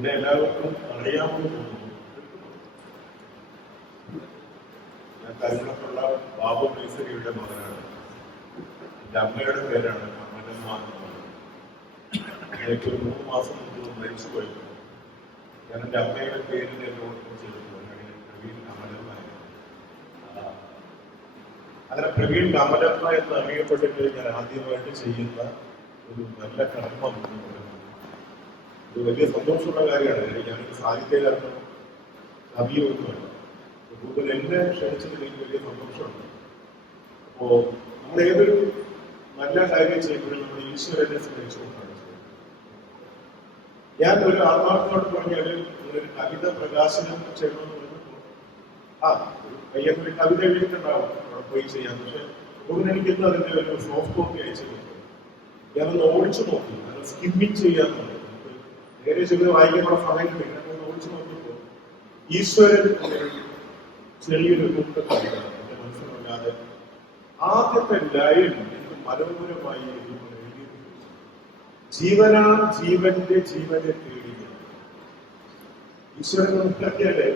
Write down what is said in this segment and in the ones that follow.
എന്നെ എല്ലാവർക്കും അറിയാമെന്ന് തോന്നുന്നു. ഞാൻ കരുണക്കുള്ള ബാബു മേസരിയുടെ മകനാണ്. എൻ്റെ അമ്മയുടെ പേരാണ് കമലമ്മ എന്ന് പറയുന്നത്. എനിക്കൊരു 3 മാസം മുമ്പ് മരിച്ചു പോയിരുന്നു. ഞാൻ എൻ്റെ അമ്മയുടെ പേരിൽ എന്നോട് ചെയ്തിട്ടുണ്ട്. പ്രവീൺ കമലമ്മ. അങ്ങനെ പ്രവീൺ കമലമ്മ എന്ന് അറിയപ്പെട്ടിട്ട് ഞാൻ ആദ്യമായിട്ട് ചെയ്യുന്ന ഒരു നല്ല കർമ്മം എന്ന് പറയുന്നത് ഇത് വലിയ സന്തോഷമുള്ള കാര്യമാണ്. ഞാനൊരു സാഹിത്യകാരനോ കവിയോ ഒന്നുമല്ല. ഗൂഗിൾ എന്നെ ക്ഷണിച്ചതിൽ എനിക്ക് വലിയ സന്തോഷമുണ്ട്. അപ്പോ നമ്മൾ ഏതൊരു നല്ല കാര്യം ചെയ്യുമ്പോഴും നമ്മൾ ഈശ്വരനെ സ്മരിച്ചുകൊണ്ടാണ് ചെയ്യുന്നത്. ഞാൻ ഒരു ആത്മാർത്ഥമായിട്ട് പറഞ്ഞാല് നിങ്ങളൊരു കവിത പ്രകാശനം ചെയ്യണമെന്ന് പറഞ്ഞപ്പോൾ പയ്യൊരു കവിത എഴുതിയിട്ടുണ്ടാവും, അവിടെ പോയി ചെയ്യാം. പക്ഷെ ഗൂഗിൾ എനിക്ക് ഇന്ന് അതിന്റെ ഒരു സോഫ്റ്റ് കോപ്പി അയച്ചു. ഞാനൊന്ന് ഓടിച്ചു നോക്കി, അത് സ്കിമ്മിങ് ചെയ്യാന്നുള്ളത് നേരെ ചെയ്ത് വായിക്കാനുള്ള സമയത്തില്ല. ഞാനൊന്ന് ഓടിച്ചു നോക്കിയപ്പോൾ ഈശ്വരൻ ചെറിയൊരു കൂട്ടത്തിലാണ് എന്റെ മനസ്സിലല്ലാതെ ആദ്യത്തെ ലൈൻ എനിക്ക് മനോഹരമായി എഴുതിയിട്ടുണ്ട്. ജീവനാ ജീവന്റെ ജീവനെ തേടിയ ഈശ്വരൻ നോക്കിയാല്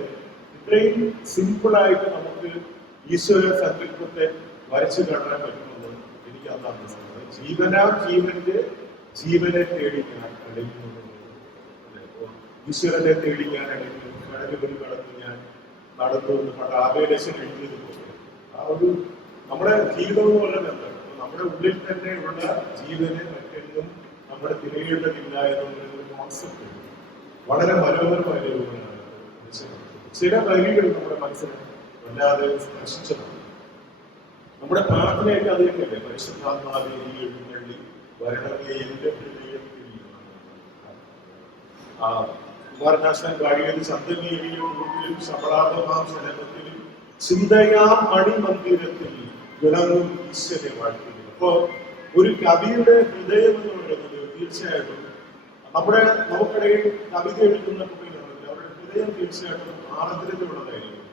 ഇത്രയും സിമ്പിളായിട്ട് നമുക്ക് ഈശ്വര സങ്കല്പത്തെ വരച്ചു കാണാൻ പറ്റുമെന്ന് എനിക്ക് അതാണ് മനസ്സിലായത്. ജീവനാ ജീവന്റെ ജീവനെ തേടി ഞാൻ അടയ്ക്കുന്നു. ഈശ്വരനെ തേടി ഞാൻ അടയ്ക്കുന്നു. കടലുകൾ കടന്ന് ഞാൻ നടന്നു പണ്ട് ആവേശം എഴുതിയത് പോലെ ആ ഒരു നമ്മുടെ ജീവിതം എന്ന് പറയുന്നത് എന്താണ്? നമ്മുടെ ഉള്ളിൽ തന്നെ ഉള്ള ജീവനെ മറ്റെന്നും നമ്മുടെ തിരയേണ്ടതില്ല എന്നുള്ളൊരു കോൺസെപ്റ്റ് വളരെ മനോഹരമായ രൂപമാണ്. ചില വരികൾ നമ്മുടെ മനസ്സിനെ വല്ലാതെ സ്പർശിച്ചതാണ്. നമ്മുടെ പ്രാർത്ഥനയൊക്കെ അത് തന്നെയല്ലേ? പരിശുദ്ധാത്മാവേ എഴുന്നള്ളി വരണമേ എന്റെ ഹൃദയത്തിൽ. കുമാരനാശാൻ പാടിയത് ചന്ദനീരിയും ശബളാപമാം ശലഭത്തിലും ചിന്തയാം മണിമന്ദിരത്തിൽ വിളങ്ങും ഈശ്വരെ വാഴ്ത്തുന്നു. അപ്പോ ഒരു കവിയുടെ ഹൃദയം എന്ന് പറയുന്നത് തീർച്ചയായിട്ടും നമുക്കിടയിൽ കവിത എഴുതുന്ന കുട്ടികളുണ്ട്. അവരുടെ ഹൃദയം തീർച്ചയായിട്ടും ആർദ്രതയുള്ളതായിരിക്കും,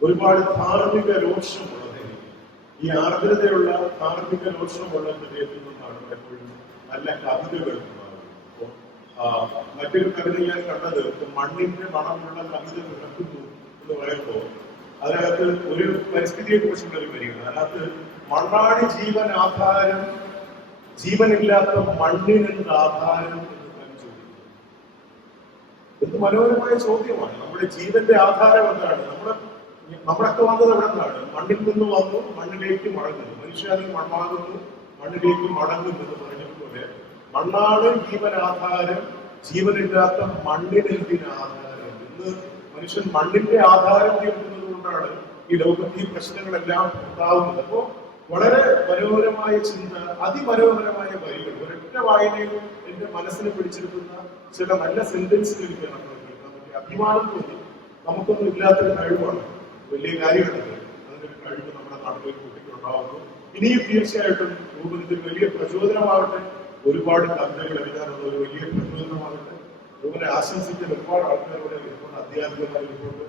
ഒരുപാട് ധാർമ്മിക രോഷമുള്ളതായിരിക്കും. ഈ ആർദ്രതയുള്ള ധാർമ്മിക രോഷമുള്ള ഹൃദയത്തിൽ നിന്നാണ് പലപ്പോഴും നല്ല കവിതകൾ ഉണ്ടാകുന്നത്. മറ്റൊരു കവിത ഞാൻ കണ്ടത് മണ്ണിന്റെ മണമുള്ള കവിത വിളക്കുന്നു എന്ന് പറയുമ്പോൾ അതിനകത്ത് ഒരു പരിസ്ഥിതിയെ കുറിച്ചുള്ള ഒരു വരികയാണ്. അതിനകത്ത് മണ്ണാണ് ജീവൻ ആധാരം, ജീവനില്ലാത്ത മണ്ണിനെന്ത് ആധാരം എന്ന് ഞാൻ ചോദിക്കുന്നു. എന്ത് മനോഹരമായ ചോദ്യമാണ്. നമ്മുടെ ജീവന്റെ ആധാരം എന്താണ്? നമ്മളൊക്കെ വന്നത് എവിടെ നിന്നാണ്? മണ്ണിൽ നിന്ന് വന്നു, മണ്ണിലേക്ക് മടങ്ങുന്നു. മനുഷ്യരിൽ മണ്ണാകുന്നു, മണ്ണിലേക്ക് മടങ്ങുന്നു എന്ന് പറഞ്ഞതുപോലെ മണ്ണാണ് ജീവനാധാരം, ജീവനില്ലാത്ത മണ്ണിനെന്തിന് ആധാരം? ഇന്ന് മനുഷ്യൻ മണ്ണിന്റെ ആധാരം തീർക്കുന്നത് കൊണ്ടാണ് ഈ ലോകത്ത് ഈ പ്രശ്നങ്ങളെല്ലാം ഉണ്ടാവുന്നത്. അപ്പോ വളരെ മനോഹരമായ ചിന്ത, അതിമനോഹരമായ വരികൾ, ഒരൊറ്റ വായനയിൽ എന്റെ മനസ്സിനെ പിടിച്ചെടുക്കുന്ന ചില നല്ല സെന്റൻസുകൾ എനിക്ക് കേൾക്കാൻ പറ്റി. അഭിമാനം തോന്നി. നമുക്കൊന്നും ഇല്ലാത്തൊരു കഴിവാണ്, വലിയ കാര്യമാണത്. അതിന്റെ ഒരു കഴിവ് നമ്മുടെ നാട്ടിൽ കുട്ടിക്കുണ്ടാവുന്നു. ഇനിയും തീർച്ചയായിട്ടും രൂപത്തിൽ വലിയ പ്രചോദനമാകട്ടെ. ഒരുപാട് കവിതകൾ എഴുതാനുള്ള ഒരു വലിയ പ്രചോദനമാകട്ടെ. ഇവരെ ആശംസിക്കാൻ ഒരുപാട് ആൾക്കാരോട് ഒരുപാട് അധ്യാപകന്മാർ ഇരിപ്പുണ്ട്,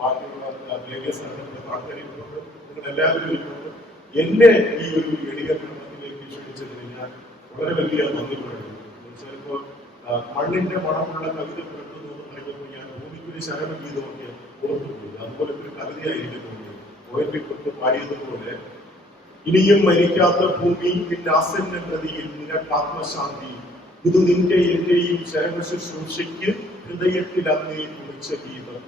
ബാക്കിയുള്ള ആൾക്കാർ ഇരിപ്പുണ്ട്, നിങ്ങൾ എല്ലാവരും ഇരിപ്പുണ്ട്. എന്നെ ഈ ഒരു എളിയ ക്രമത്തിലേക്ക് ക്ഷണിച്ചതിന് ഞാൻ വളരെ വലിയ നന്ദി പറയുന്നു. ചിലപ്പോൾ മണ്ണിന്റെ മണമുള്ള കവിത പിറക്കുന്നു എന്ന് പറയുമ്പോൾ ഞാൻ ഭൂമിക്കൊരു ശരണം ഗീതമൊക്കെ ഓർമ്മിക്കുന്നു. അതുപോലത്തെ ഒരു കവിതയായിരിക്കും പോയറ്റിക്കൊട്ട് പാടിയതുപോലെ ഇനിയും മരിക്കാത്ത ഭൂമി നിന്റെ ആസന്ന ഗതിയിൽ നിനക്ക് ആത്മശാന്തി, ഇത് നിന്റെ എന്റെയും ശരണ ശുശ്രൂഷയ്ക്ക് ഹൃദയത്തിൽ അന്നേ കുറിച്ച ഗീതം.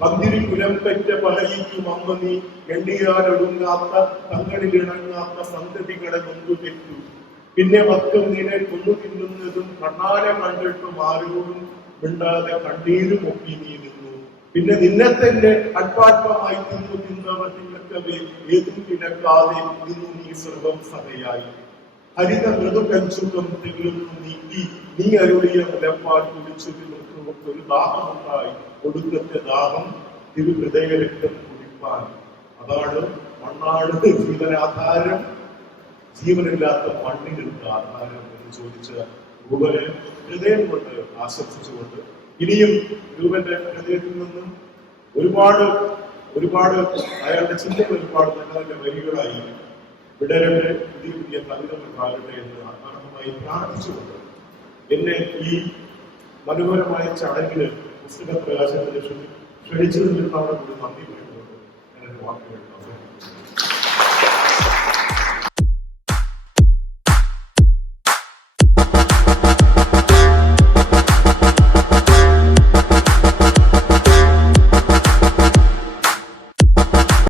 പന്തിരി കുലം പെറ്റ പലയിക്കും അമ്മ നീ എണ്ണിയാലൊടുങ്ങാത്ത തങ്ങളിലിണങ്ങാത്ത സന്തതികളെ നൊന്തു തെറ്റു. പിന്നെ വക്കം നിന്നെ കൊന്നു തിന്നുന്നതും കണ്ണാലെ കണ്ടിട്ടും ആരോടും മിണ്ടാതെ കണ്ണീരും ഒപ്പി നീ നിന്നു. പിന്നെ നിന്നെ തന്നെ അല്പാൽപമായി തിന്നവർ നിങ്ങൾക്കവേ ഏതും കിടക്കാതെ നിന്നു നീ സർവം സഭയായി. ഹരിത മൃദുകഞ്ചുകം തെളിയുന്നു നീക്കി നീ അരുളിയ മുലപ്പാൽ കുടിച്ചു തിന്നവർക്ക് ഒരു ദാഹമുണ്ടായി. ഒടുക്കത്തെ ദാഹം തിരുഹൃദയരക്തം കുടിപ്പാൻ. അതാണ് മണ്ണാണ് ജീവനാധാരം, ജീവനില്ലാത്ത മണ്ണിനെന്ത് ആധാരം എന്ന് ചോദിച്ച രൂപനെ ഹൃദയം കൊണ്ട് ആശംസിച്ചുകൊണ്ട് ഇനിയും രൂപന്റെ ഹൃദയത്തിൽ നിന്നും ഒരുപാട് അയാളുടെ ചിന്തകൾ ഒരുപാട് നല്ല നല്ല വരികളായി വിടരട്ടെ, പുതിയ കവിതകൾ ഉണ്ടാകട്ടെ എന്ന് ആത്മാർത്ഥമായി പ്രാർത്ഥിച്ചുകൊണ്ട് എന്നെ ഈ മനോഹരമായ ചടങ്ങിന് പുസ്തക പ്രകാശനത്തിന് ക്ഷണിച്ചു നിന്നിരുന്നവരുടെ കൂടി നന്ദി പറയുന്നത് ഞാൻ എൻ്റെ വാക്കുകൾ